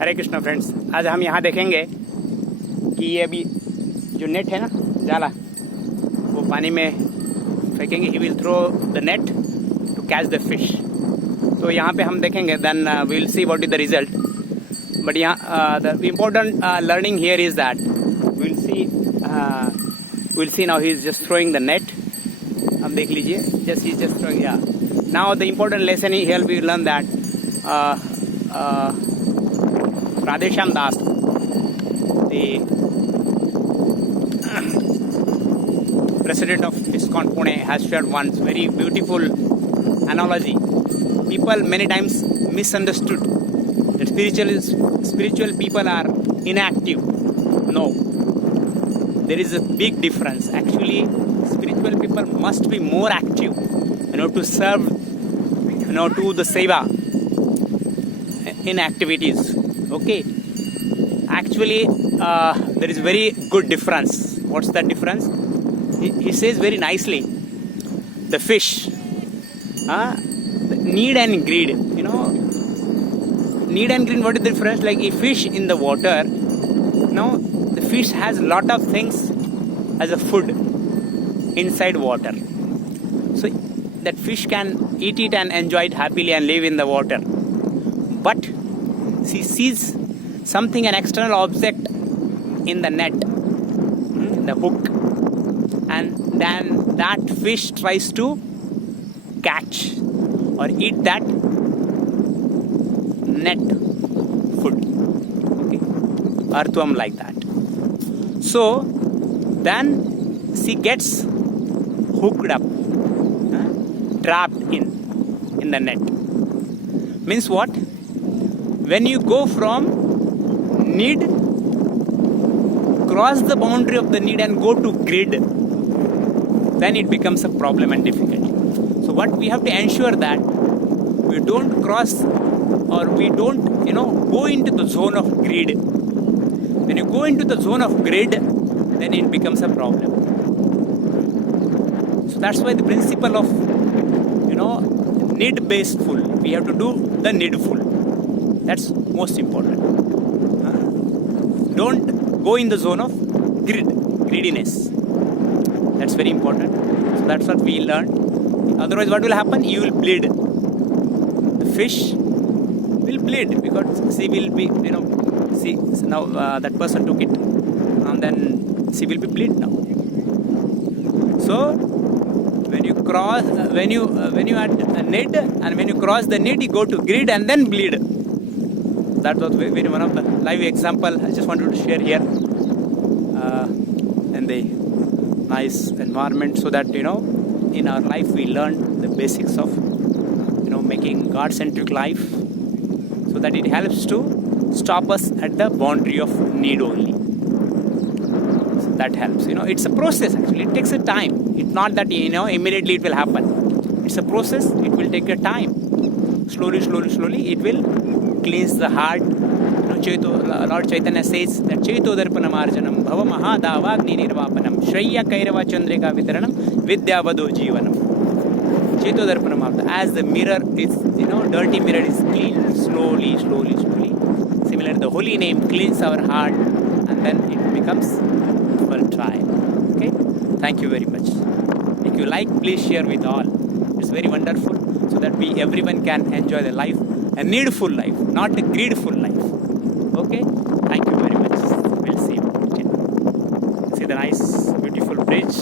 हरे Krishna friends, आज हम यहाँ देखेंगे कि ये अभी जो नेट है ना, जाला, वो पानी में फेंकेंगे. He will throw the net to catch the fish. तो यहाँ पे हम देखेंगे, then we will see what is the result. But यहाँ the important learning here is that will see now he is just throwing the net. अब देख लीजिए, just he just throwing. या now the important lesson here we learn that Radheshyam Das, the president of ISKCON Pune, has shared one very beautiful analogy. People many times misunderstood that spiritual people are inactive. No, there is a big difference. Actually, spiritual people must be more active, to serve, to the seva in activities. Okay, actually there is very good difference. What's that difference? He says very nicely, the fish, the need and greed, need and greed. What is the difference? Like a fish in the water, the fish has a lot of things as a food inside water, so that fish can eat it and enjoy it happily and live in the water. But she sees something, an external object in the net, the hook, and then that fish tries to catch or eat that net food. Okay, earthworm like that. So then she gets hooked up, trapped in the net. Means what? When you go from need, cross the boundary of the need and go to greed, then it becomes a problem and difficult. So what we have to ensure that we don't cross, or we don't, go into the zone of greed. When you go into the zone of greed, then it becomes a problem. So that's why the principle of, need-based full. We have to do the needful. That's most important. Don't go in the zone of greediness. That's very important. So that's what we learned. Otherwise, what will happen? You will bleed. The fish will bleed because she will be, now that person took it, and then she will be bleed now. So when you cross, when you at a need, and when you cross the need, you go to greed and then bleed. That was very one of the live example I just wanted to share here, in the nice environment, so that in our life we learn the basics of making God-centric life, so that it helps to stop us at the boundary of need only. So that helps. It's a process. Actually, it takes a time. It's not that immediately it will happen. It's a process. It will take a time. Slowly it will cleanse the heart. Lord Chaitanya says that Chaitodarpanam Arjanam Bhava Mahadavagni Nirvapanam Shreya Kairava Chandrika Vitaranam Vidyavado Jeevanam. Chaitodarpanam, as the mirror is, dirty mirror is cleaned slowly. Similarly, the holy name cleans our heart, and then it becomes fertile. Okay? Thank you very much. If you like, please share with all. It's very wonderful, so that everyone can enjoy the life, a needful life, not a greedful life. Okay? Thank you very much. We'll see you. See the nice, beautiful bridge.